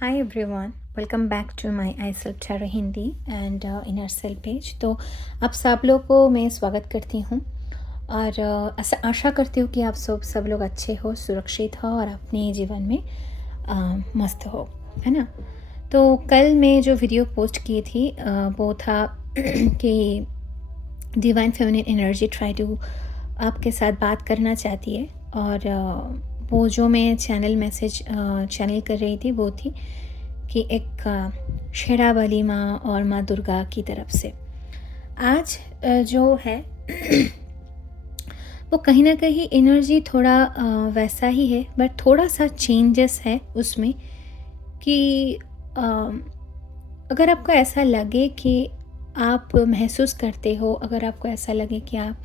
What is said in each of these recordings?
Hi everyone, welcome back to my iSelf Tarot Hindi and Inner Self page। तो आप सब लोग को मैं स्वागत करती हूँ और आशा करती हूँ कि आप सब लोग अच्छे हो, सुरक्षित हो और अपने जीवन में मस्त हो, है ना। तो कल मैं जो वीडियो पोस्ट की थी वो था कि divine feminine energy try to आपके साथ बात करना चाहती है और वो जो मैं चैनल कर रही थी वो थी कि एक शेरावाली माँ और माँ दुर्गा की तरफ से आज जो है वो कहीं ना कहीं एनर्जी थोड़ा वैसा ही है, बट थोड़ा सा चेंजेस है उसमें कि अगर आपको ऐसा लगे कि आप महसूस करते हो, अगर आपको ऐसा लगे कि आप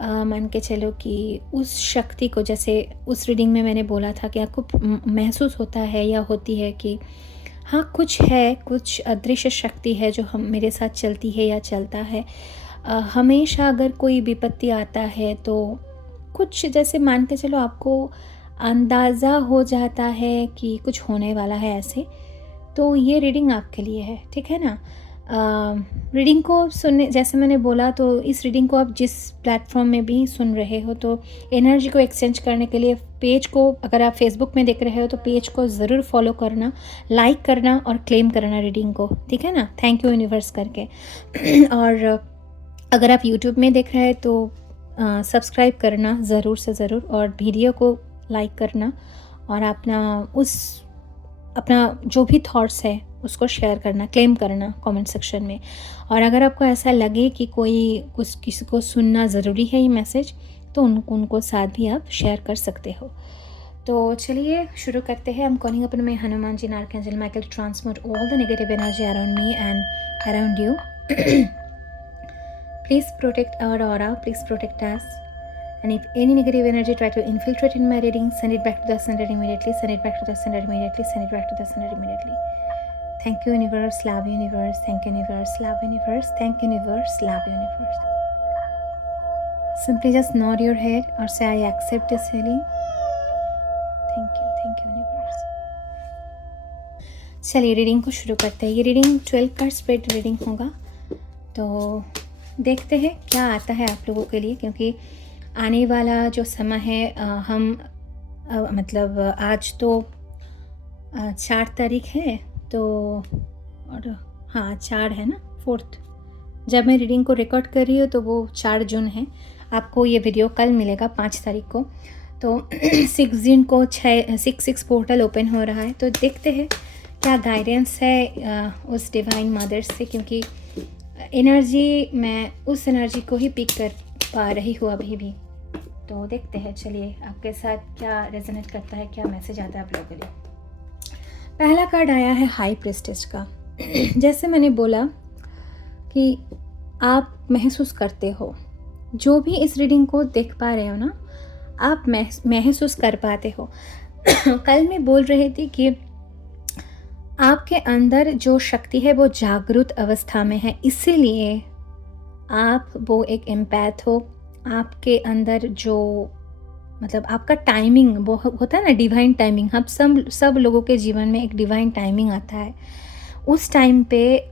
मान के चलो कि उस शक्ति को, जैसे उस रीडिंग में मैंने बोला था कि आपको महसूस होता है या होती है कि हाँ कुछ है, कुछ अदृश्य शक्ति है जो हम मेरे साथ चलती है या चलता है। हमेशा अगर कोई विपत्ति आता है तो कुछ जैसे मान के चलो आपको अंदाज़ा हो जाता है कि कुछ होने वाला है ऐसे, तो ये रीडिंग आपके लिए है, ठीक है ना। रीडिंग को सुनने, जैसे मैंने बोला, तो इस रीडिंग को आप जिस प्लेटफॉर्म में भी सुन रहे हो तो एनर्जी को एक्सचेंज करने के लिए पेज को, अगर आप फेसबुक में देख रहे हो तो पेज को ज़रूर फॉलो करना, लाइक करना और क्लेम करना रीडिंग को, ठीक है ना। थैंक यू यूनिवर्स करके और अगर आप यूट्यूब में देख रहे हैं तो सब्सक्राइब करना ज़रूर से ज़रूर और वीडियो को लाइक करना और अपना जो भी थॉट्स है उसको शेयर करना, क्लेम करना कमेंट सेक्शन में। और अगर आपको ऐसा लगे कि किसी को सुनना ज़रूरी है ये मैसेज, तो उनको साथ भी आप शेयर कर सकते हो। तो चलिए शुरू करते हैं। आई एम कॉलिंग अपन में Hanuman ji, archangel Michael, transmute all the negative energy around me and around you. Please protect our aura, please protect us, and if any negative energy try to infiltrate in my reading, send it back to the sender immediately, send it back to the sender immediately, send it back to the sender immediately. Thank you universe, love universe, thank you universe, love universe, thank you universe, love universe. Simply just nod your head or say I accept this healing. Thank you universe. चलिए reading को शुरू करते हैं। ये reading 12 card spread reading होगा, तो देखते हैं क्या आता है आप लोगों के लिए, क्योंकि आने वाला जो समय है हम मतलब आज तो 4 तारीख है, तो और हाँ 4 है ना, 4th। जब मैं रीडिंग को रिकॉर्ड कर रही हूँ तो वो 4 जून है। आपको ये वीडियो कल मिलेगा 5 तारीख को। तो 6 जून को 6 पोर्टल ओपन हो रहा है, तो देखते हैं क्या गाइडेंस है उस डिवाइन मदर से, क्योंकि एनर्जी, मैं उस एनर्जी को ही पिक कर पा रही हूँ अभी भी। तो देखते हैं, चलिए आपके साथ क्या रेजोनेट करता है, क्या मैसेज आता है आप लोगों के लिए। पहला कार्ड आया है हाई प्रीस्टेस का। जैसे मैंने बोला कि आप महसूस करते हो, जो भी इस रीडिंग को देख पा रहे हो ना, आप महसूस कर पाते हो। कल मैं बोल रही थी कि आपके अंदर जो शक्ति है वो जागरूक अवस्था में है, इसीलिए आप वो एक एम्पैथ हो। आपके अंदर जो मतलब आपका टाइमिंग वो होता है ना, डिवाइन टाइमिंग। हम सब लोगों के जीवन में एक डिवाइन टाइमिंग आता है। उस टाइम पे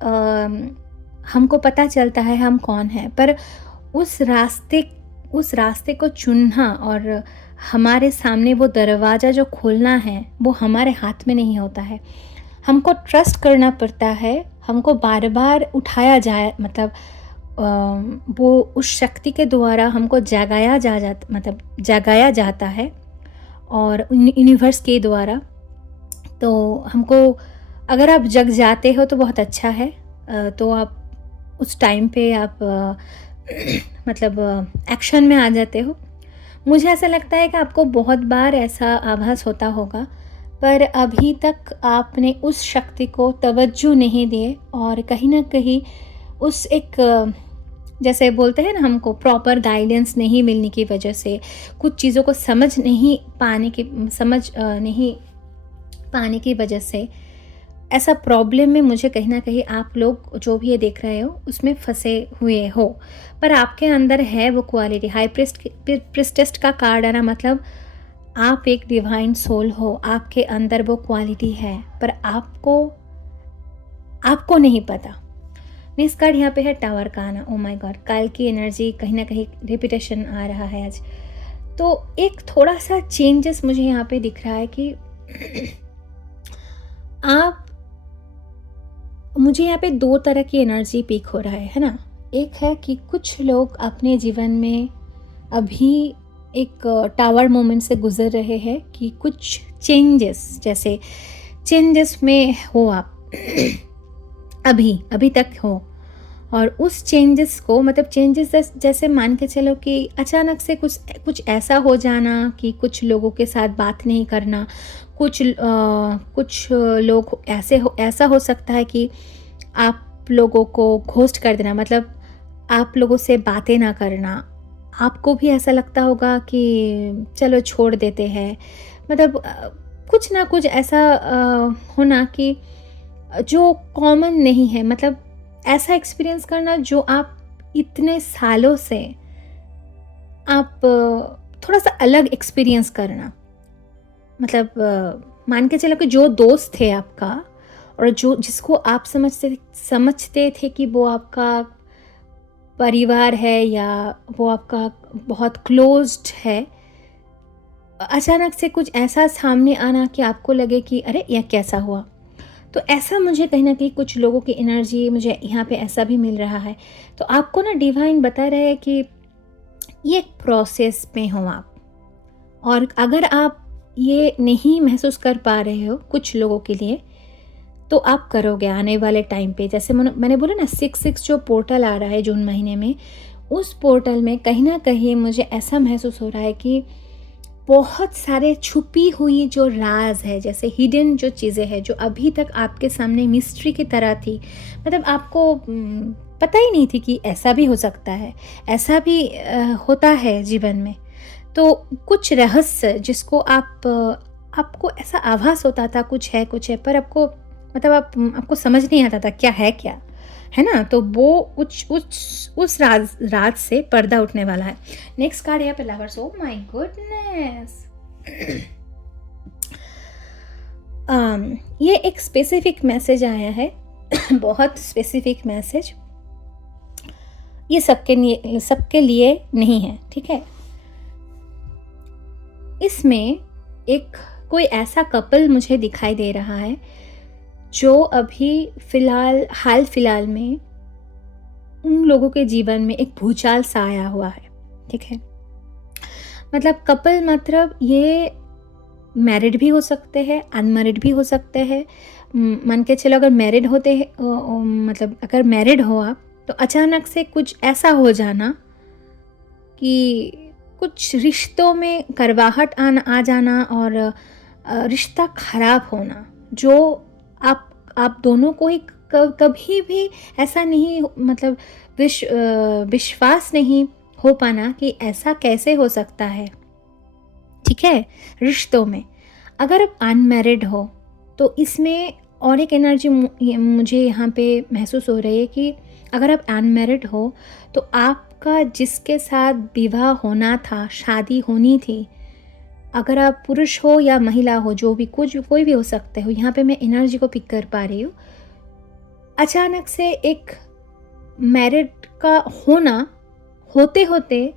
हमको पता चलता है हम कौन हैं, पर उस रास्ते को चुनना और हमारे सामने वो दरवाज़ा जो खोलना है वो हमारे हाथ में नहीं होता है। हमको ट्रस्ट करना पड़ता है, हमको बार बार उठाया जाए, मतलब वो उस शक्ति के द्वारा हमको जगाया जाता है और यूनिवर्स के द्वारा। तो हमको, अगर आप जग जाते हो तो बहुत अच्छा है, तो आप उस टाइम पे आप मतलब एक्शन में आ जाते हो। मुझे ऐसा लगता है कि आपको बहुत बार ऐसा आभास होता होगा, पर अभी तक आपने उस शक्ति को तवज्जो नहीं दिए और कहीं ना कहीं उस एक, जैसे बोलते हैं ना, हमको प्रॉपर गाइडेंस नहीं मिलने की वजह से, कुछ चीज़ों को समझ नहीं पाने की वजह से, ऐसा प्रॉब्लम में मुझे कहीं ना कहीं आप लोग जो भी ये देख रहे हो उसमें फंसे हुए हो। पर आपके अंदर है वो क्वालिटी। हाई प्रिस्टेस्ट का कार्ड आना मतलब आप एक डिवाइन सोल हो, आपके अंदर वो क्वालिटी है, पर आपको नहीं पता। नेक्स्ट कार्ड यहाँ पे है टावर का आना। ओ माय गॉड, काल की एनर्जी कहीं ना कहीं रिपीटेशन आ रहा है आज। तो एक थोड़ा सा चेंजेस मुझे यहाँ पे दिख रहा है कि आप, मुझे यहाँ पे दो तरह की एनर्जी पीक हो रहा है ना। एक है कि कुछ लोग अपने जीवन में अभी एक टावर मोमेंट से गुजर रहे हैं कि कुछ चेंजेस, जैसे चेंजेस में हो आप अभी तक हो, और उस चेंजेस को, मतलब चेंजेस जैसे मान के चलो कि अचानक से कुछ ऐसा हो जाना कि कुछ लोगों के साथ बात नहीं करना, कुछ लोग ऐसा हो सकता है कि आप लोगों को घोस्ट कर देना, मतलब आप लोगों से बातें ना करना। आपको भी ऐसा लगता होगा कि चलो छोड़ देते हैं, मतलब कुछ ना कुछ ऐसा होना कि जो कॉमन नहीं है, मतलब ऐसा एक्सपीरियंस करना जो आप इतने सालों से आप थोड़ा सा अलग एक्सपीरियंस करना। मतलब मान के चलो कि जो दोस्त थे आपका, और जिसको आप समझते थे कि वो आपका परिवार है या वो आपका बहुत क्लोज्ड है, अचानक से कुछ ऐसा सामने आना कि आपको लगे कि अरे यह कैसा हुआ। तो ऐसा मुझे कहीं ना कहीं कुछ लोगों की एनर्जी मुझे यहाँ पे ऐसा भी मिल रहा है। तो आपको ना डिवाइन बता रहे हैं कि ये प्रोसेस में हो आप, और अगर आप ये नहीं महसूस कर पा रहे हो कुछ लोगों के लिए, तो आप करोगे आने वाले टाइम पे। जैसे मैंने बोला ना 6-6 जो पोर्टल आ रहा है जून महीने में, उस पोर्टल में कहीं ना कहीं मुझे ऐसा महसूस हो रहा है कि बहुत सारे छुपी हुई जो राज है, जैसे हिडन जो चीज़ें हैं जो अभी तक आपके सामने मिस्ट्री की तरह थी, मतलब आपको पता ही नहीं थी कि ऐसा भी हो सकता है, ऐसा भी होता है जीवन में। तो कुछ रहस्य जिसको आपको ऐसा आभास होता था कुछ है, पर आपको समझ नहीं आता था क्या है ना। तो वो उस राज से पर्दा उठने वाला है। नेक्स्ट कार्ड है लवर्स। ओ माय गुडनेस, ये एक स्पेसिफिक मैसेज आया है बहुत स्पेसिफिक मैसेज। ये सबके लिए नहीं है, ठीक है। इसमें एक कोई ऐसा कपल मुझे दिखाई दे रहा है जो अभी हाल फिलहाल में उन लोगों के जीवन में एक भूचाल सा आया हुआ है, ठीक है। मतलब कपल, मतलब ये मैरिड भी हो सकते हैं, अनमैरिड भी हो सकते हैं। मान के चलो अगर मैरिड होते हैं, मतलब अगर मैरिड हो आप, तो अचानक से कुछ ऐसा हो जाना कि कुछ रिश्तों में करवाहट आ जाना और रिश्ता खराब होना, जो आप दोनों को ही कभी भी ऐसा नहीं, मतलब विश्वास नहीं हो पाना कि ऐसा कैसे हो सकता है, ठीक है। रिश्तों में अगर आप अनमैरिड हो तो इसमें और एक एनर्जी मुझे यहाँ पे महसूस हो रही है कि अगर आप अनमैरिड हो तो आपका जिसके साथ विवाह होना था, शादी होनी थी, अगर आप पुरुष हो या महिला हो, जो भी कोई भी हो सकते हो, यहाँ पे मैं एनर्जी को पिक कर पा रही हूँ। अचानक से एक मैरिड का होना होते होते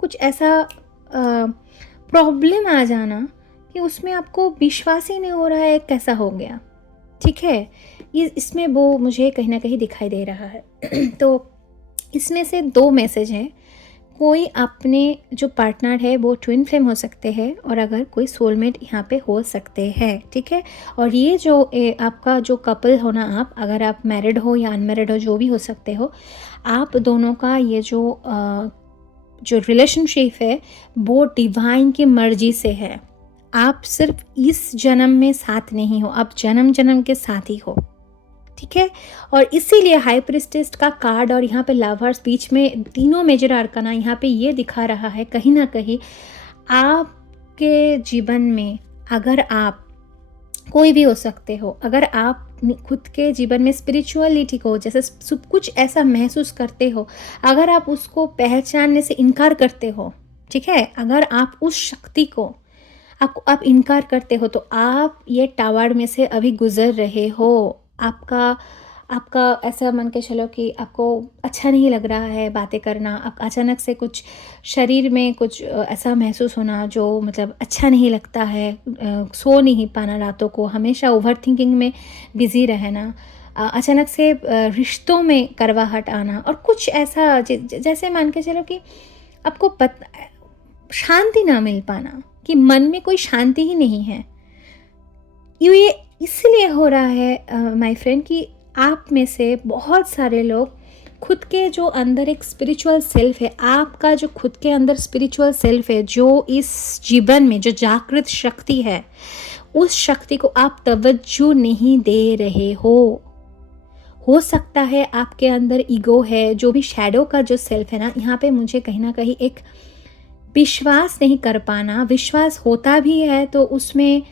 कुछ ऐसा प्रॉब्लम आ जाना कि उसमें आपको विश्वास ही नहीं हो रहा है कैसा हो गया, ठीक है। इसमें वो मुझे कहीं ना कहीं दिखाई दे रहा है तो इसमें से दो मैसेज हैं। कोई अपने जो पार्टनर है वो ट्विन फ्लेम हो सकते हैं, और अगर कोई सोलमेट यहाँ पे हो सकते हैं, ठीक है। और ये जो आपका जो कपल हो ना, आप अगर आप मैरिड हो या अनमैरिड हो, जो भी हो सकते हो, आप दोनों का ये जो रिलेशनशिप है वो डिवाइन की मर्जी से है। आप सिर्फ इस जन्म में साथ नहीं हो, आप जन्म जन्म के साथी हो, ठीक है। और इसीलिए हाई प्रिस्टेस का कार्ड और यहाँ पे लवर्स, बीच में तीनों मेजर आर्काना यहाँ पे ये दिखा रहा है कहीं ना कहीं आपके जीवन में, अगर आप कोई भी हो सकते हो, अगर आप खुद के जीवन में स्पिरिचुअलिटी को जैसे सब कुछ ऐसा महसूस करते हो, अगर आप उसको पहचानने से इनकार करते हो, ठीक है, अगर आप उस शक्ति को, आप इनकार करते हो, तो आप ये टावर में से अभी गुजर रहे हो। आपका आपका ऐसा मान के चलो कि आपको अच्छा नहीं लग रहा है बातें करना, आप अचानक से कुछ शरीर में कुछ ऐसा महसूस होना जो मतलब अच्छा नहीं लगता है, सो नहीं पाना रातों को, हमेशा ओवर थिंकिंग में बिज़ी रहना, अचानक से रिश्तों में करवाहट आना, और कुछ ऐसा जैसे मान के चलो कि आपको शांति ना मिल पाना, कि मन में कोई शांति ही नहीं है। ये इसलिए हो रहा है माय फ्रेंड कि आप में से बहुत सारे लोग खुद के जो अंदर एक स्पिरिचुअल सेल्फ है, आपका जो खुद के अंदर स्पिरिचुअल सेल्फ है, जो इस जीवन में जो जागृत शक्ति है, उस शक्ति को आप तवज्जो नहीं दे रहे हो सकता है आपके अंदर ईगो है, जो भी शैडो का जो सेल्फ है यहाँ पे मुझे कहीं ना कहीं एक विश्वास नहीं कर पाना, विश्वास होता भी है तो उसमें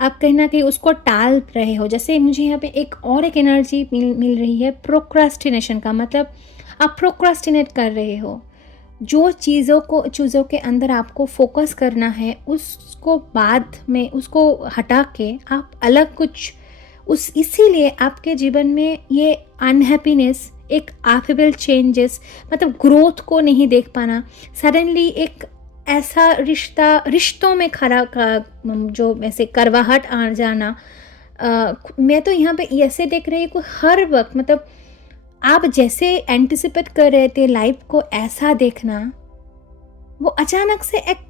आप कहीं ना कहीं उसको टाल रहे हो। जैसे मुझे यहाँ पे एक एनर्जी मिल रही है प्रोक्रास्टिनेशन का, मतलब आप प्रोक्रास्टिनेट कर रहे हो, जो चीज़ों के अंदर आपको फोकस करना है उसको बाद में उसको हटा के आप अलग कुछ इसीलिए आपके जीवन में ये अनहैप्पीनेस, एक अफेबल चेंजेस, मतलब ग्रोथ को नहीं देख पाना, सडनली एक ऐसा रिश्तों में खरा का जो ऐसे करवाहट आ जाना। मैं तो यहाँ पे ऐसे देख रही हूँ हर वक्त, मतलब आप जैसे एंटिसिपेट कर रहे थे लाइफ को ऐसा देखना, वो अचानक से एक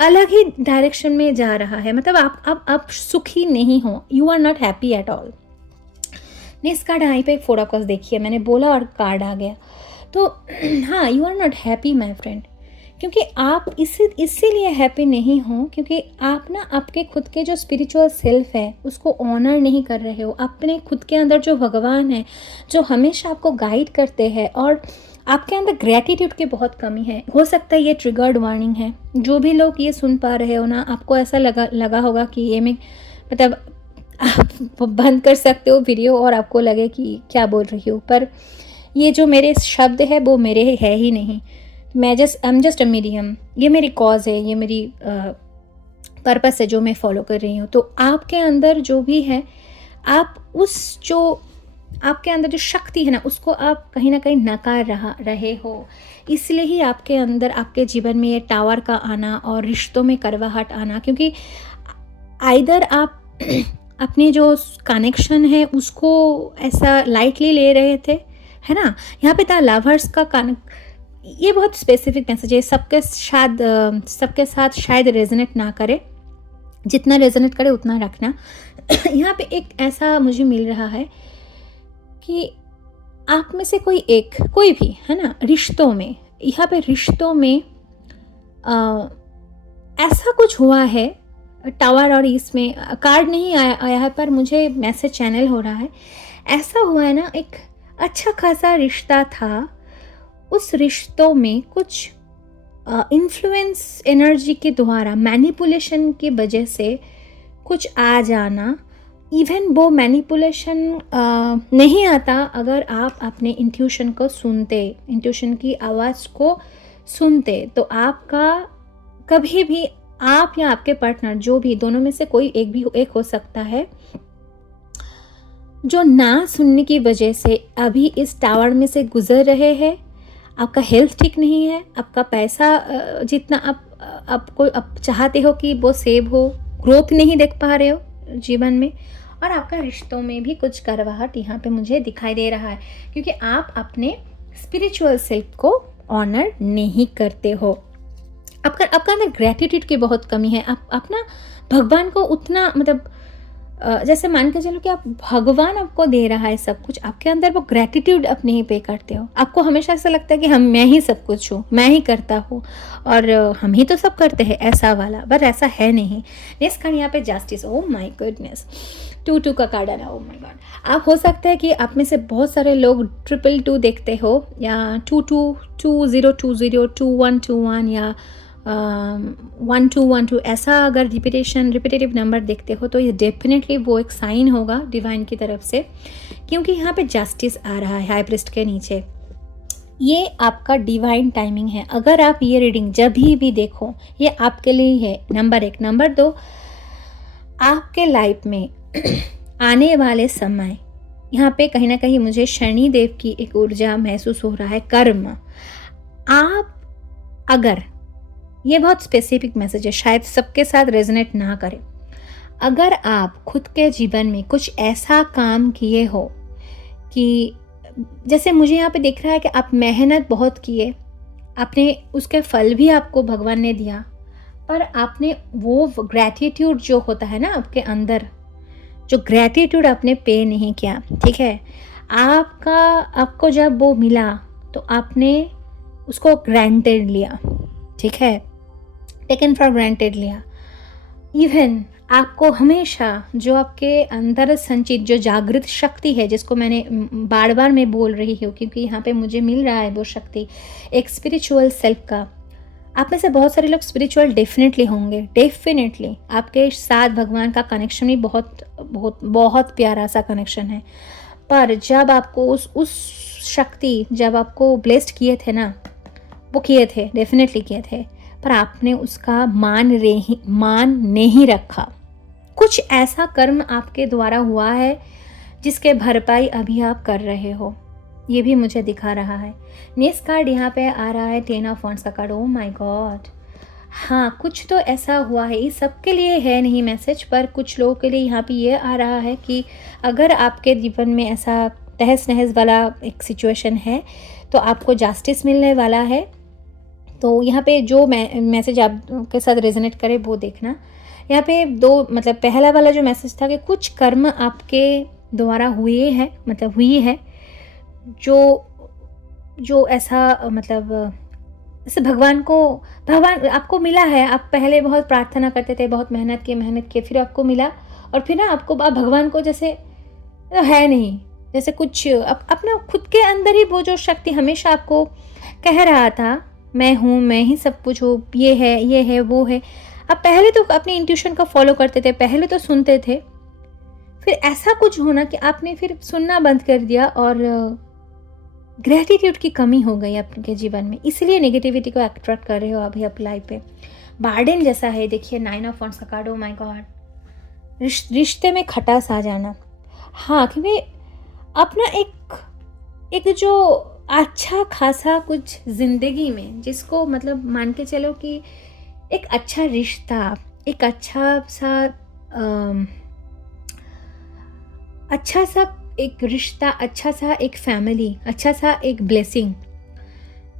अलग ही डायरेक्शन में जा रहा है। मतलब आप सुखी नहीं हो, you are not happy at all. Next card आई पे 4 ऑफ कप्स देखिए, मैंने बोला और कार्ड आ गया। तो हाँ, you are not happy my friend, क्योंकि आप इसीलिए हैप्पी नहीं हो क्योंकि आप ना आपके खुद के जो स्पिरिचुअल सेल्फ है उसको ऑनर नहीं कर रहे हो। अपने खुद के अंदर जो भगवान है, जो हमेशा आपको गाइड करते हैं, और आपके अंदर ग्रैटिट्यूड की बहुत कमी है। हो सकता है ये ट्रिगर्ड वार्निंग है। जो भी लोग ये सुन पा रहे हो ना, आपको ऐसा लगा होगा कि ये मैं मतलब आप बंद कर सकते हो वीडियो और आपको लगे कि क्या बोल रही हूँ, पर ये जो मेरे शब्द है वो मेरे है ही नहीं। I am just a medium. ये मेरी कॉज है, ये मेरी पर्पस है जो मैं फॉलो कर रही हूँ। तो आपके अंदर जो भी है, आप जो आपके अंदर जो शक्ति है ना, उसको आप कहीं ना कहीं नकार रहे हो। इसलिए ही आपके अंदर आपके जीवन में ये टावर का आना और रिश्तों में करवाहट आना, क्योंकि आइदर आप अपने जो कनेक्शन है उसको ऐसा लाइटली ले रहे थे, है ना। यहाँ पे था लवर्स का ये बहुत स्पेसिफिक मैसेज है, सबके साथ शायद रेजोनेट ना करे, जितना रेजोनेट करे उतना रखना। यहाँ पे एक ऐसा मुझे मिल रहा है कि आप में से कोई भी है ना, रिश्तों में, यहाँ पे रिश्तों में ऐसा कुछ हुआ है। टावर और इसमें कार्ड नहीं आया है, पर मुझे मैसेज चैनल हो रहा है। ऐसा हुआ है ना, एक अच्छा खासा रिश्ता था, उस रिश्तों में कुछ इन्फ्लुएंस एनर्जी के द्वारा, मैनिपुलेशन की वजह से कुछ आ जाना। इवन वो मैनिपुलेशन नहीं आता अगर आप अपने इंट्यूशन को सुनते, इंट्यूशन की आवाज़ को सुनते, तो आपका कभी भी, आप या आपके पार्टनर, जो भी, दोनों में से कोई एक हो सकता है, जो ना सुनने की वजह से अभी इस टावर में से गुजर रहे हैं। आपका हेल्थ ठीक नहीं है, आपका पैसा जितना आप चाहते हो कि वो सेव हो, ग्रोथ नहीं देख पा रहे हो जीवन में, और आपका रिश्तों में भी कुछ करवाहट यहाँ पे मुझे दिखाई दे रहा है, क्योंकि आप अपने स्पिरिचुअल सेल्फ को ऑनर नहीं करते हो। आपका अंदर ग्रैटिट्यूड की बहुत कमी है। आप ना भगवान को उतना, मतलब जैसे मान के चलो कि आप भगवान आपको दे रहा है सब कुछ, आपके अंदर वो ग्रैटिट्यूड आप नहीं पे करते हो। आपको हमेशा ऐसा लगता है कि मैं ही सब कुछ हूँ, मैं ही करता हूँ और हम ही तो सब करते हैं, ऐसा वाला। पर ऐसा है नहीं। नेक्स्ट कार्ड यहाँ पे जस्टिस। ओ माय गुडनेस, 2 का कार्ड आना। Oh my God. आप हो सकता है कि आप में से बहुत सारे लोग 222 देखते हो, या 222020 2121 या 1212, ऐसा अगर रिपीटेटिव नंबर देखते हो तो ये डेफिनेटली वो एक साइन होगा डिवाइन की तरफ से, क्योंकि यहाँ पे जस्टिस आ रहा है हाई प्रीस्ट के नीचे। ये आपका डिवाइन टाइमिंग है। अगर आप ये रीडिंग जब भी देखो, ये आपके लिए ही है, नंबर 1। नंबर 2, आपके लाइफ में आने वाले समय, यहाँ पे कहीं ना कहीं मुझे शनि देव की एक ऊर्जा महसूस हो रहा है। कर्म, आप अगर, ये बहुत स्पेसिफिक मैसेज है, शायद सबके साथ रेजोनेट ना करे, अगर आप खुद के जीवन में कुछ ऐसा काम किए हो कि, जैसे मुझे यहाँ पे दिख रहा है कि आप मेहनत बहुत किए, आपने उसके फल भी आपको भगवान ने दिया, पर आपने वो ग्रैटिट्यूड जो होता है ना आपके अंदर, जो ग्रैटिट्यूड आपने पे नहीं किया। ठीक है, आपको जब वो मिला तो आपने उसको ग्रांटेड लिया। ठीक है, टेकन फॉर ग्रांटेड लिया। इवन आपको हमेशा जो आपके अंदर संचित जो जागृत शक्ति है, जिसको मैंने बार बार मैं बोल रही हूँ क्योंकि यहाँ पे मुझे मिल रहा है वो शक्ति, एक स्पिरिचुअल सेल्फ का। आप में से बहुत सारे लोग स्पिरिचुअल डेफिनेटली होंगे, डेफिनेटली आपके साथ भगवान का कनेक्शन भी बहुत बहुत बहुत प्यारा सा कनेक्शन है। पर जब आपको उस शक्ति, जब आपको ब्लेस्ड किए थे ना, वो किए थे, डेफिनेटली किए थे, पर आपने उसका मान नहीं रखा। कुछ ऐसा कर्म आपके द्वारा हुआ है जिसके भरपाई अभी आप कर रहे हो, ये भी मुझे दिखा रहा है। नेक्स्ट कार्ड यहाँ पे आ रहा है 10 ऑफ वांड्स का कार्ड। ओ माय गॉड, हाँ कुछ तो ऐसा हुआ है। ये सबके लिए है नहीं मैसेज, पर कुछ लोगों के लिए यहाँ पे ये आ रहा है कि अगर आपके जीवन में ऐसा तहस नहस वाला एक सिचुएशन है तो आपको जस्टिस मिलने वाला है। तो यहाँ पे जो मैसेज आपके साथ रेजोनेट करे वो देखना। यहाँ पे दो, मतलब पहला वाला जो मैसेज था कि कुछ कर्म आपके द्वारा हुए हैं, मतलब हुई है जो ऐसा, मतलब जैसे भगवान आपको मिला है। आप पहले बहुत प्रार्थना करते थे, बहुत मेहनत किए, फिर आपको मिला, और फिर ना आपको भगवान को जैसे है नहीं, जैसे कुछ अपना खुद के अंदर ही वो जो शक्ति हमेशा आपको कह रहा था मैं हूँ, मैं ही सब कुछ हूँ, ये है वो है। आप पहले तो अपने इंट्यूशन को फॉलो करते थे, पहले तो सुनते थे, फिर ऐसा कुछ होना कि आपने फिर सुनना बंद कर दिया और ग्रेटिट्यूड की कमी हो गई आपके जीवन में, इसलिए नेगेटिविटी को अट्रैक्ट कर रहे हो अभी आप लाइफ पे। बार्डन जैसा है, देखिए 9 ऑफ वांड्स का कार्ड। ओ माय गॉड, रिश्ते में खटास आ जाना। हाँ, क्योंकि अपना एक जो अच्छा खासा कुछ जिंदगी में, जिसको मतलब मान के चलो कि एक अच्छा रिश्ता, एक अच्छा सा एक रिश्ता, अच्छा सा एक फैमिली, अच्छा सा एक ब्लेसिंग।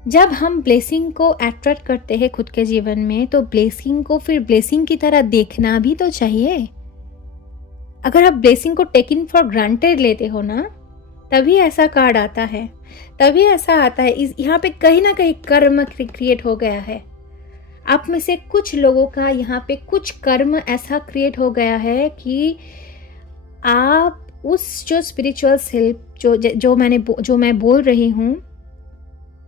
जब हम ब्लेसिंग को अट्रैक्ट करते हैं खुद के जीवन में, तो ब्लेसिंग को फिर ब्लेसिंग की तरह देखना भी तो चाहिए। अगर आप ब्लेसिंग को टेकिंग फॉर ग्रांटेड लेते हो ना, तभी ऐसा कार्ड आता है, तभी ऐसा आता है। यहाँ पे कहीं ना कहीं कर्म क्रिएट हो गया है। आप में से कुछ लोगों का यहाँ पे कुछ कर्म ऐसा क्रिएट हो गया है कि आप उस जो स्पिरिचुअल सेल्फ जो मैं बोल रही हूँ,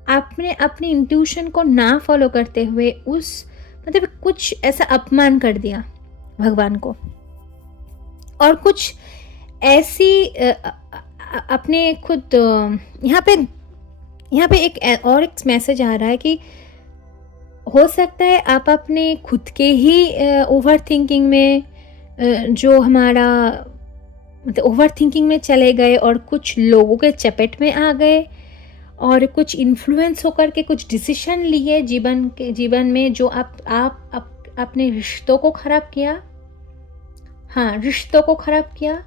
आपने अपनी इंट्यूशन को ना फॉलो करते हुए मतलब कुछ ऐसा अपमान कर दिया भगवान को, और कुछ ऐसी अपने खुद यहाँ पे एक मैसेज आ रहा है कि हो सकता है आप अपने खुद के ही ओवर थिंकिंग में जो हमारा मतलब ओवर थिंकिंग में चले गए और कुछ लोगों के चपेट में आ गए और कुछ इन्फ्लुएंस होकर के कुछ डिसीजन लिए जीवन में, जो आप अपने रिश्तों को ख़राब किया। हाँ, रिश्तों को ख़राब किया,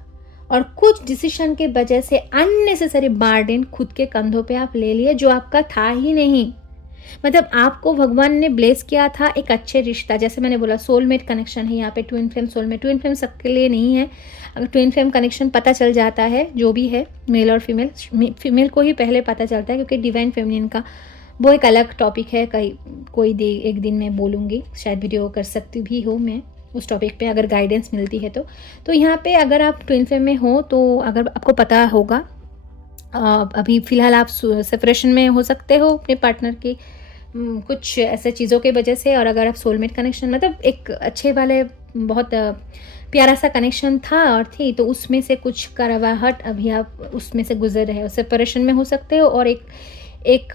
और कुछ डिसीजन के वजह से अननेसेसरी बर्डन खुद के कंधों पे आप ले लिए, जो आपका था ही नहीं। मतलब आपको भगवान ने ब्लेस किया था एक अच्छे रिश्ता, जैसे मैंने बोला सोलमेट कनेक्शन है यहाँ पे, twin flame soulmate. Twin flame सबके लिए नहीं है। अगर ट्विन फ्लेम कनेक्शन पता चल जाता है, जो भी है मेल और फीमेल को ही पहले पता चलता है, क्योंकि डिवाइन फेमिनिन का वो एक अलग टॉपिक है। एक दिन मैं बोलूँगी, शायद वीडियो कर सकती भी हूँ मैं उस टॉपिक पे, अगर गाइडेंस मिलती है तो यहाँ पे अगर आप ट्विन फ्लेम में हो तो अगर आपको पता होगा, अभी फ़िलहाल आप सेपरेशन में हो सकते हो अपने पार्टनर की कुछ ऐसे चीज़ों के वजह से, और अगर आप सोलमेट कनेक्शन मतलब एक अच्छे वाले बहुत प्यारा सा कनेक्शन था और थी, तो उसमें से कुछ करवाहट अभी आप उसमें से गुजर रहे हो, सेपरेशन में हो सकते हो, और एक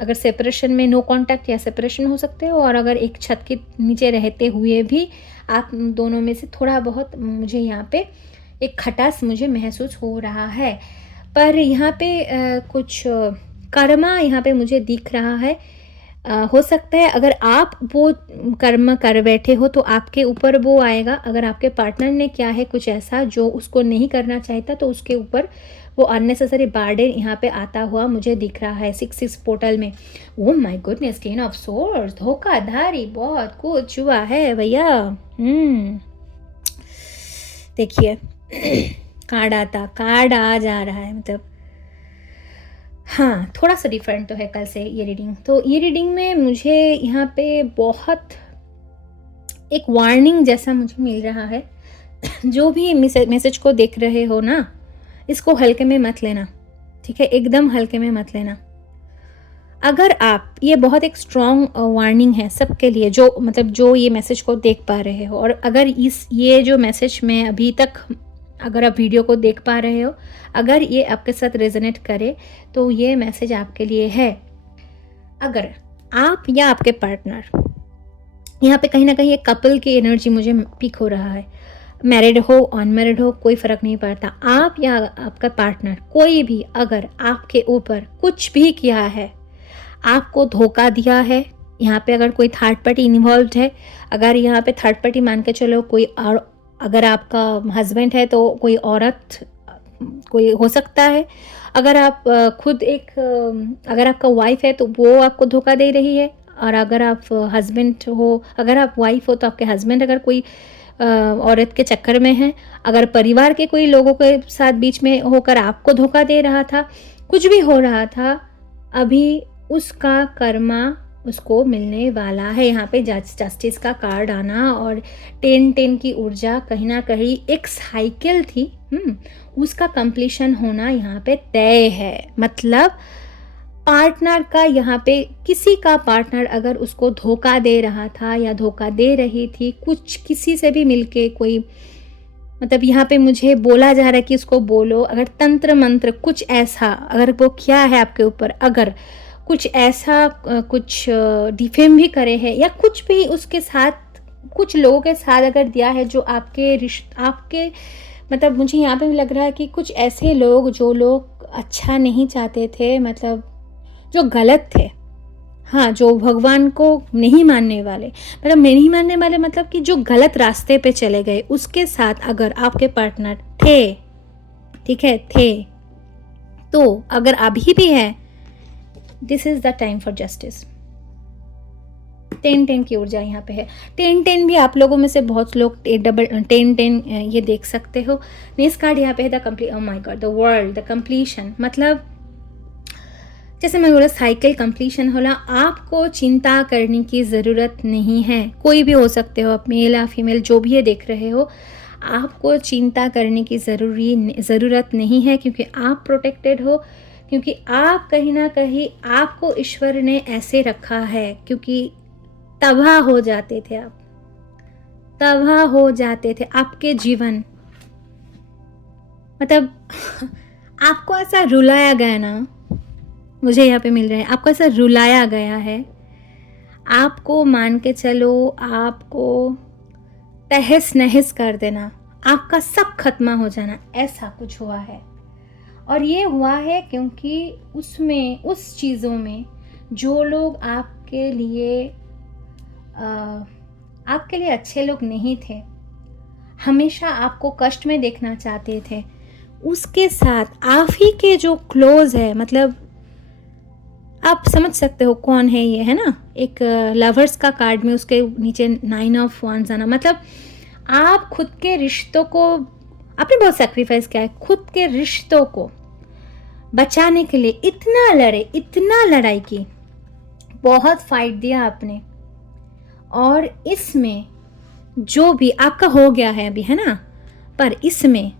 अगर सेपरेशन में नो कांटेक्ट या सेपरेशन हो सकते हो, और अगर एक छत के नीचे रहते हुए भी आप दोनों में से थोड़ा बहुत मुझे यहाँ पे एक खटास मुझे महसूस हो रहा है। पर यहाँ पे कुछ कर्मा यहाँ पे मुझे दिख रहा है। हो सकता है अगर आप वो कर्म कर बैठे हो तो आपके ऊपर वो आएगा। अगर आपके पार्टनर ने किया है कुछ ऐसा जो उसको नहीं करना चाहता, तो उसके ऊपर वो अननेसेसरी बर्डन यहाँ पे आता हुआ मुझे दिख रहा है 6 पोर्टल में। Oh my goodness, 10 of swords, धोखाधड़ी बहुत कुछ हुआ है भैया। देखिए कार्ड आ जा रहा है, मतलब हाँ थोड़ा सा डिफरेंट तो है कल से ये रीडिंग। तो ये रीडिंग में मुझे यहाँ पे बहुत एक वार्निंग जैसा मुझे मिल रहा है। जो भी मैसेज को देख रहे हो ना, इसको हल्के में मत लेना, ठीक है, एकदम हल्के में मत लेना। अगर आप, ये बहुत एक स्ट्रॉन्ग वार्निंग है सबके लिए जो मतलब जो ये मैसेज को देख पा रहे हो। और अगर ये जो मैसेज में अभी तक, अगर आप वीडियो को देख पा रहे हो, अगर ये आपके साथ रेजोनेट करे तो ये मैसेज आपके लिए है। अगर आप या आपके पार्टनर, यहाँ पे कहीं ना कहीं एक कपल की एनर्जी मुझे पिक हो रहा है। मैरिड हो अनमैरिड हो कोई फ़र्क नहीं पड़ता, आप या आपका पार्टनर कोई भी अगर आपके ऊपर कुछ भी किया है, आपको धोखा दिया है, यहाँ पे अगर कोई थर्ड पार्टी इन्वॉल्व है, अगर यहाँ पे थर्ड पार्टी मान के चलो कोई और, अगर आपका हस्बैंड है तो कोई औरत कोई हो सकता है, अगर आप खुद एक, अगर आपका वाइफ है तो वो आपको धोखा दे रही है, और अगर आप हस्बैंड हो, अगर आप वाइफ हो तो आपके हस्बैंड अगर कोई औरत के चक्कर में है, अगर परिवार के कोई लोगों के साथ बीच में होकर आपको धोखा दे रहा था, कुछ भी हो रहा था, अभी उसका कर्मा उसको मिलने वाला है। यहाँ पे जस्टिस का कार्ड आना और 10 की ऊर्जा कहीं ना कहीं एक साइकिल थी, उसका कंप्लीशन होना यहाँ पे तय है। मतलब पार्टनर का, यहाँ पे किसी का पार्टनर अगर उसको धोखा दे रहा था या धोखा दे रही थी, कुछ किसी से भी मिलके कोई, मतलब यहाँ पे मुझे बोला जा रहा है कि उसको बोलो, अगर तंत्र मंत्र कुछ ऐसा अगर वो किया है आपके ऊपर, अगर कुछ ऐसा कुछ डिफेम भी करे हैं या कुछ भी उसके साथ, कुछ लोगों के साथ अगर दिया है जो आपके मतलब मुझे यहाँ पे लग रहा है कि कुछ ऐसे लोग जो लोग अच्छा नहीं चाहते थे, मतलब जो गलत थे, हाँ, जो भगवान को नहीं मानने वाले, मतलब नहीं मानने वाले, मतलब कि जो गलत रास्ते पे चले गए, उसके साथ अगर आपके पार्टनर थे, ठीक है, थे, तो अगर अभी भी है, this is the time for justice. 10 की ऊर्जा यहाँ पे है। 10 भी आप लोगों में से बहुत लोग 10 ये देख सकते हो। नेक्स्ट कार्ड यहाँ पे है the complete, oh my God, the world, the completion. मतलब जैसे मैं बोला साइकिल कंप्लीशन होला, आपको चिंता करने की ज़रूरत नहीं है। कोई भी हो सकते हो, आप मेल या फीमेल जो भी ये देख रहे हो, आपको चिंता करने की ज़रूरत नहीं है, क्योंकि आप प्रोटेक्टेड हो, क्योंकि आप कहीं ना कहीं आपको ईश्वर ने ऐसे रखा है, क्योंकि तबाह हो जाते थे आप, तबाह हो जाते थे आपके जीवन, मतलब आपको ऐसा रुलाया गया ना, मुझे यहाँ पे मिल रहा है, आपको ऐसा रुलाया गया है, आपको मान के चलो, आपको तहस नहस कर देना, आपका सब खत्म हो जाना, ऐसा कुछ हुआ है। और ये हुआ है क्योंकि उसमें, उस चीज़ों में जो लोग आपके लिए अच्छे लोग नहीं थे, हमेशा आपको कष्ट में देखना चाहते थे, उसके साथ आप ही के जो क्लोज है, मतलब आप समझ सकते हो कौन है ये, है ना, एक लवर्स का कार्ड में उसके नीचे 9 ऑफ वांड्स आना, मतलब आप खुद के रिश्तों को, आपने बहुत सेक्रीफाइस किया है, खुद के रिश्तों को बचाने के लिए इतना लड़े, इतना लड़ाई की, बहुत फाइट दिया आपने, और इसमें जो भी आपका हो गया है अभी, है ना, पर इसमें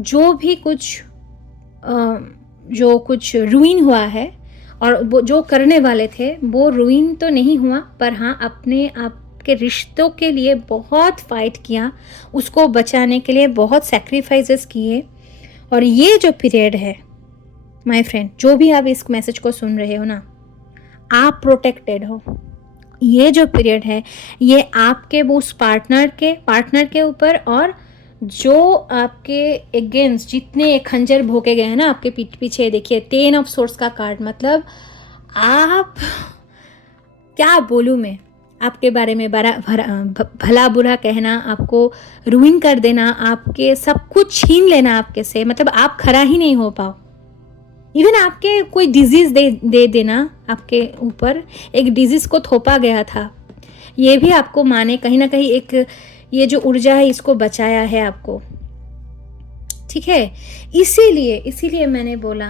जो भी कुछ जो कुछ रुइन हुआ है, और वो जो करने वाले थे वो रुइन तो नहीं हुआ, पर हाँ अपने आप के रिश्तों के लिए बहुत फाइट किया, उसको बचाने के लिए बहुत सैक्रिफाइसेस किए। और ये जो पीरियड है, माय फ्रेंड, जो भी आप इस मैसेज को सुन रहे हो ना, आप प्रोटेक्टेड हो। ये जो पीरियड है ये आपके उस पार्टनर के ऊपर, और जो आपके अगेंस्ट जितने खंजर भोंके गए हैं ना आपके पीठ पीछे, देखिए 10 ऑफ सोर्स का कार्ड, मतलब आप, क्या बोलूँ मैं, आपके बारे में भला बुरा कहना, आपको रूइन कर देना, आपके सब कुछ छीन लेना आपके से, मतलब आप खड़ा ही नहीं हो पाओ। इवन आपके कोई डिजीज दे देना आपके ऊपर, एक डिजीज को थोपा गया था, ये भी आपको माने कहीं ना कहीं एक ये जो ऊर्जा है इसको बचाया है आपको, ठीक है। इसीलिए मैंने बोला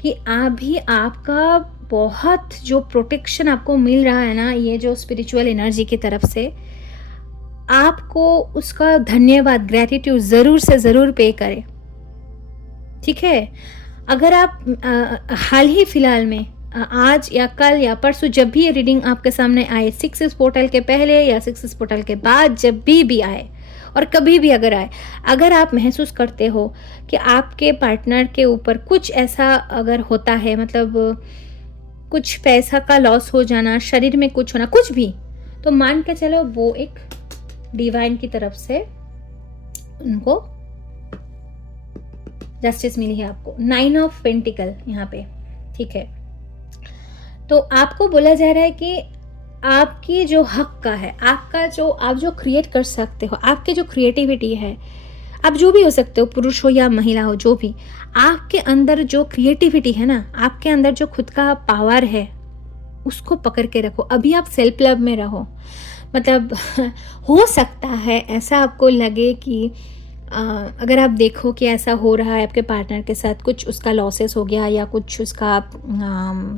कि अभी आपका बहुत जो प्रोटेक्शन आपको मिल रहा है ना, ये जो स्पिरिचुअल एनर्जी की तरफ से, आपको उसका धन्यवाद, ग्रैटिट्यूड ज़रूर से ज़रूर पे करें, ठीक है। अगर आप हाल ही फिलहाल में आज या कल या परसों जब भी ये रीडिंग आपके सामने आए, 6 इस पोर्टल के पहले या 6 इस पोर्टल के बाद, जब भी आए और कभी भी अगर आए, अगर आप महसूस करते हो कि आपके पार्टनर के ऊपर कुछ ऐसा अगर होता है, मतलब कुछ पैसा का लॉस हो जाना, शरीर में कुछ होना, कुछ भी, तो मान के चलो वो एक डिवाइन की तरफ से उनको जस्टिस मिली है आपको। 9 ऑफ पेंटिकल यहाँ पे, ठीक है। तो आपको बोला जा रहा है कि आपकी जो हक का है, आपका जो आप जो क्रिएट कर सकते हो, आपके जो क्रिएटिविटी है, आप जो भी हो सकते हो, पुरुष हो या महिला हो, जो भी आपके अंदर जो क्रिएटिविटी है ना, आपके अंदर जो खुद का पावर है, उसको पकड़ के रखो। अभी आप सेल्फ लव में रहो, मतलब हो सकता है ऐसा आपको लगे कि अगर आप देखो कि ऐसा हो रहा है आपके पार्टनर के साथ, कुछ उसका लॉसेस हो गया या कुछ उसका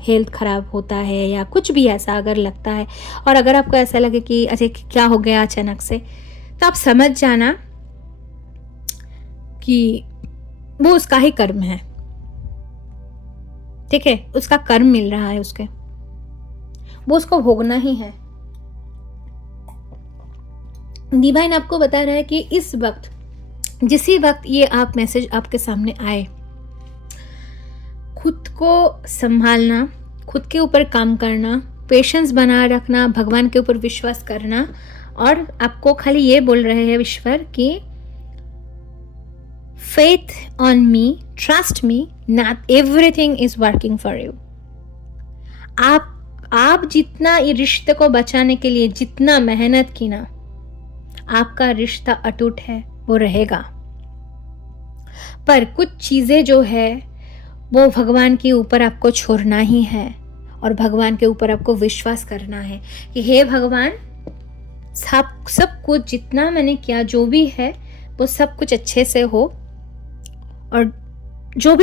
हेल्थ ख़राब होता है या कुछ भी ऐसा अगर लगता है, और अगर आपको ऐसा लगे कि अच्छा क्या हो गया अचानक से, तो आप समझ जाना कि वो उसका ही कर्म है, ठीक है। उसका कर्म मिल रहा है उसके, वो उसको भोगना ही है। डिवाइन आपको बता रहा है कि इस वक्त, जिसी वक्त ये आप मैसेज आपके सामने आए, खुद को संभालना, खुद के ऊपर काम करना, पेशेंस बना रखना, भगवान के ऊपर विश्वास करना, और आपको खाली ये बोल रहे हैं ईश्वर कि faith on me, trust me, not everything is working for you. आप जितना ये रिश्ते को बचाने के लिए जितना मेहनत की ना, आपका रिश्ता अटूट है, वो रहेगा। पर कुछ चीज़ें जो है वो भगवान के ऊपर आपको छोड़ना ही है, और भगवान के ऊपर आपको विश्वास करना है कि हे भगवान, सब कुछ जितना मैंने किया, जो भी है वो सब कुछ अच्छे से हो, और जो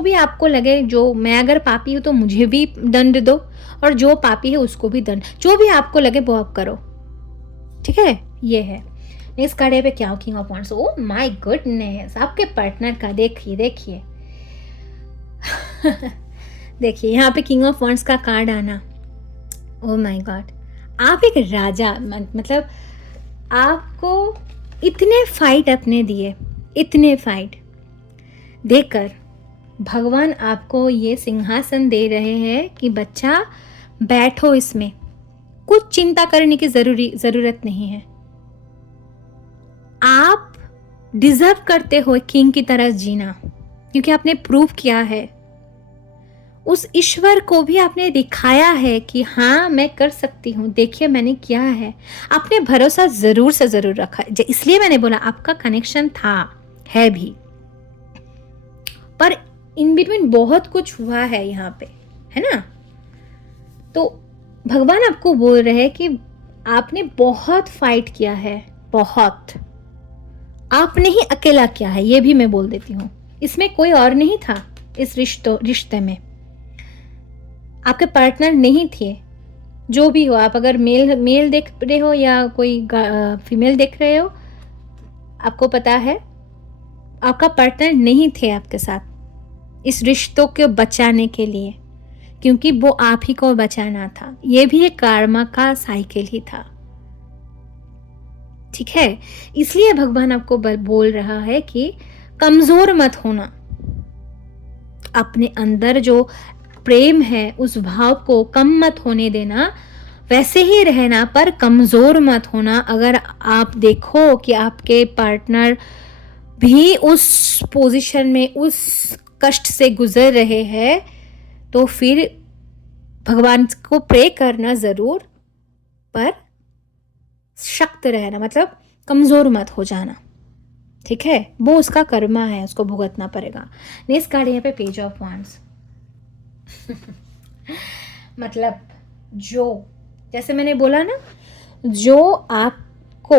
भी आपको लगे, जो मैं अगर पापी हूँ तो मुझे भी दंड दो, और जो पापी है उसको भी दंड, जो भी आपको लगे वो आप करो, ठीक है। ये है इस कार्ड पे क्या, king of wands. Oh my goodness, आपके पार्टनर का देखिए देखिए यहाँ पे किंग ऑफ वांड्स का कार्ड आना, ओह माय गॉड, आप एक राजा, मतलब आपको इतने फाइट अपने दिए, इतने फाइट देकर भगवान आपको ये सिंहासन दे रहे हैं कि बच्चा बैठो, इसमें कुछ चिंता करने की जरूरत नहीं है। आप डिजर्व करते हो किंग की तरह जीना, क्योंकि आपने प्रूव किया है, उस ईश्वर को भी आपने दिखाया है कि हाँ मैं कर सकती हूँ, देखिए मैंने किया है। आपने भरोसा जरूर से जरूर रखा, इसलिए मैंने बोला आपका कनेक्शन था, है भी, पर इन बिटवीन बहुत कुछ हुआ है यहाँ पे, है ना। तो भगवान आपको बोल रहे हैं कि आपने बहुत फाइट किया है, बहुत, आपने ही अकेला किया है, ये भी मैं बोल देती हूँ। इसमें कोई और नहीं था, इस रिश्ते में आपके पार्टनर नहीं थे। जो भी हो, आप अगर मेल देख रहे हो या कोई फीमेल देख रहे हो, आपको पता है आपका पार्टनर नहीं थे आपके साथ इस रिश्तों को बचाने के लिए, क्योंकि वो आप ही को बचाना था। ये भी एक कार्मा का साइकिल ही था, ठीक है। इसलिए भगवान आपको बोल रहा है कि कमजोर मत होना, अपने अंदर जो प्रेम है उस भाव को कम मत होने देना, वैसे ही रहना पर कमज़ोर मत होना। अगर आप देखो कि आपके पार्टनर भी उस पोजीशन में, उस कष्ट से गुजर रहे हैं, तो फिर भगवान को प्रे करना ज़रूर, पर शक्त रहना, मतलब कमज़ोर मत हो जाना, ठीक है। वो उसका कर्मा है, उसको भुगतना पड़ेगा। नेक्स्ट कार्ड यहाँ पे पेज ऑफ वांड्स। मतलब जो, जैसे मैंने बोला ना, जो आपको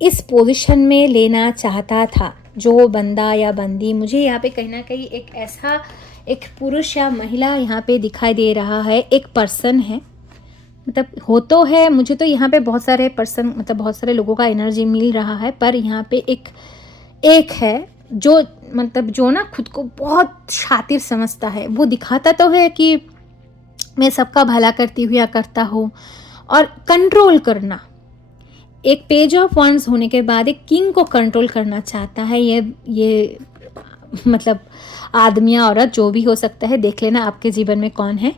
इस पोजीशन में लेना चाहता था, जो बंदा या बंदी, मुझे यहाँ पे कहीं ना कहीं एक ऐसा एक पुरुष या महिला यहाँ पे दिखाई दे रहा है, एक पर्सन है, मतलब हो तो है, मुझे तो यहाँ पे बहुत सारे पर्सन, मतलब बहुत सारे लोगों का एनर्जी मिल रहा है, पर यहाँ पे एक है जो, मतलब जो ना खुद को बहुत शातिर समझता है। वो दिखाता तो है कि मैं सबका भला करती हूँ या करता हूँ, और कंट्रोल करना, एक पेज ऑफ वांड्स होने के बाद एक किंग को कंट्रोल करना चाहता है। ये मतलब आदमी या औरत जो भी हो सकता है, देख लेना आपके जीवन में कौन है,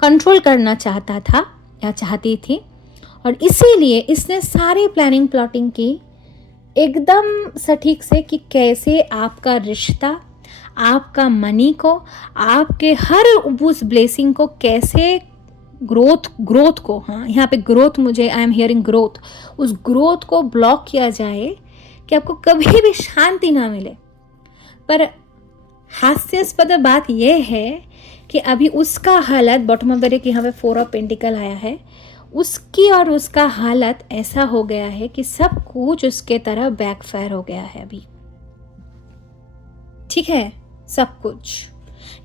कंट्रोल करना चाहता था या चाहती थी, और इसीलिए इसने सारी प्लानिंग प्लॉटिंग की एकदम सटीक से कि कैसे आपका रिश्ता, आपका मनी को, आपके हर उस ब्लेसिंग को कैसे ग्रोथ को, हाँ यहाँ पे ग्रोथ, मुझे आई एम हियरिंग ग्रोथ, उस ग्रोथ को ब्लॉक किया जाए कि आपको कभी भी शांति ना मिले। पर हास्यास्पद बात यह है कि अभी उसका हालत, बॉटम ऑफ द डेक यहाँ पे 4 ऑफ पेंटिकल आया है, उसकी और उसका हालत ऐसा हो गया है कि सब कुछ उसके तरफ बैकफायर हो गया है अभी, ठीक है, सब कुछ।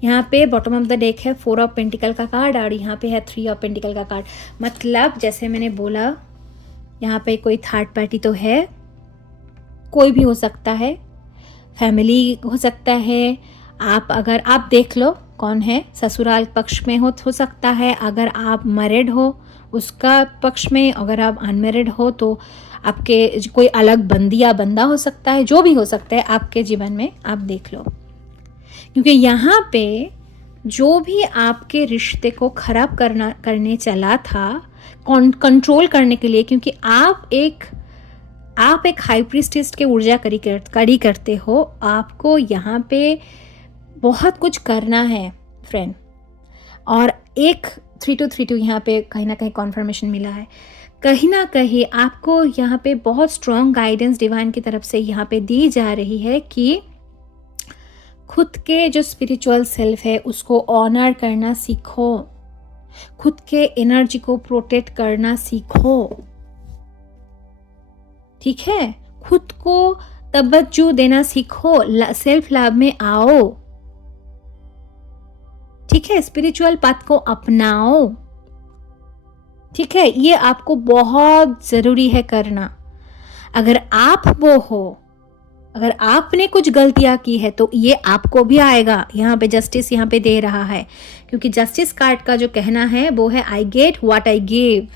यहाँ पे बॉटम ऑफ द डेक है 4 ऑफ पेंटिकल का कार्ड, और यहाँ पे है 3 ऑफ पेंटिकल का कार्ड। मतलब जैसे मैंने बोला, यहाँ पे कोई थर्ड पार्टी तो है, कोई भी हो सकता है, फैमिली हो सकता है, आप अगर आप देख लो कौन है, ससुराल पक्ष में हो सकता है, अगर आप मैरिड हो उसका पक्ष में, अगर आप अनमैरिड हो तो आपके कोई अलग बंदी या बंदा हो सकता है, जो भी हो सकता है आपके जीवन में, आप देख लो। क्योंकि यहाँ पे जो भी आपके रिश्ते को खराब करने चला था, कंट्रोल करने के लिए, क्योंकि आप एक हाई प्रीस्टेस के ऊर्जा करी करते हो, आपको यहाँ पे बहुत कुछ करना है फ्रेंड। और एक 3232 यहाँ पे कहीं ना कहीं कॉन्फर्मेशन मिला है, कहीं ना कहीं आपको यहाँ पे बहुत स्ट्रॉन्ग गाइडेंस डिवाइन की तरफ से यहाँ पे दी जा रही है कि खुद के जो स्पिरिचुअल सेल्फ है उसको ऑनर करना सीखो, खुद के एनर्जी को प्रोटेक्ट करना सीखो, ठीक है, खुद को तवज्जो देना सीखो, सेल्फ लव में आओ, ठीक है, स्पिरिचुअल पाथ को अपनाओ, ठीक है, ये आपको बहुत जरूरी है करना। अगर आप वो हो, अगर आपने कुछ गलतियां की है तो ये आपको भी आएगा। यहाँ पे जस्टिस यहाँ पे दे रहा है, क्योंकि जस्टिस कार्ड का जो कहना है वो है I get what I give.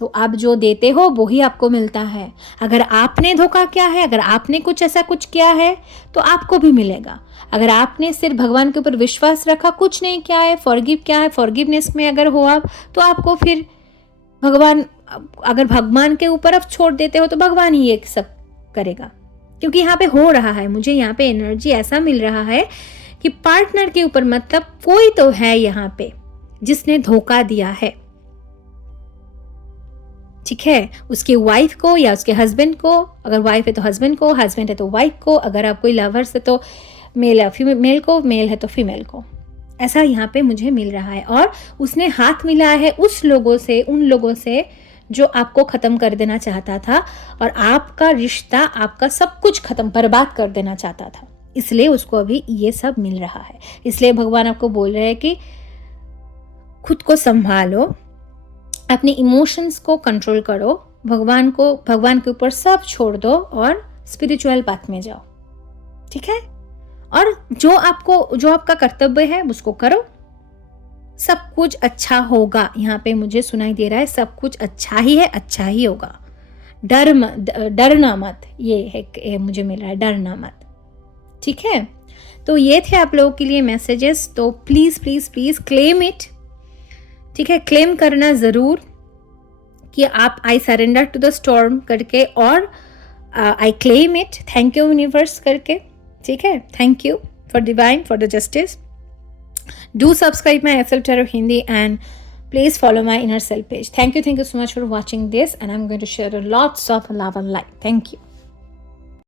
तो आप जो देते हो वो ही आपको मिलता है। अगर आपने धोखा किया है, अगर आपने कुछ ऐसा कुछ किया है तो आपको भी मिलेगा। अगर आपने सिर्फ भगवान के ऊपर विश्वास रखा, कुछ नहीं किया है, फॉरगिव किया है, फॉरगिवनेस में अगर हो आप, तो आपको फिर भगवान, अगर भगवान के ऊपर आप छोड़ देते हो तो भगवान ही ये सब करेगा। क्योंकि यहाँ पे हो रहा है, मुझे यहाँ पे एनर्जी ऐसा मिल रहा है कि पार्टनर के ऊपर, मतलब कोई तो है यहाँ पे जिसने धोखा दिया है, ठीक है, उसके वाइफ को या उसके हस्बैंड को, अगर वाइफ है तो हस्बैंड को, हस्बैंड है तो वाइफ को, अगर आप कोई लवर्स है तो मेल या फीमेल को, मेल है तो फीमेल को, ऐसा यहाँ पे मुझे मिल रहा है। और उसने हाथ मिलाया है उस लोगों से, उन लोगों से जो आपको ख़त्म कर देना चाहता था, और आपका रिश्ता, आपका सब कुछ ख़त्म, बर्बाद कर देना चाहता था, इसलिए उसको अभी ये सब मिल रहा है। इसलिए भगवान आपको बोल रहे हैं कि खुद को संभालो, अपने इमोशंस को कंट्रोल करो, भगवान के ऊपर सब छोड़ दो और स्पिरिचुअल पाथ में जाओ, ठीक है, और जो आपका कर्तव्य है उसको करो, सब कुछ अच्छा होगा। यहाँ पे मुझे सुनाई दे रहा है सब कुछ अच्छा ही है, अच्छा ही होगा। डरना मत, ये है, मुझे मिल रहा है, डरना मत, ठीक है। तो ये थे आप लोगों के लिए मैसेजेस। तो please please please claim it, ठीक है, क्लेम करना ज़रूर कि आप I surrender to the storm करके और I claim it, thank you universe करके, ठीक है, thank you for divine, for the justice. Do subscribe my FL tarot Hindi and please follow my inner self page. Thank you so much for watching this, and I'm going to share lots of love and light. Thank you.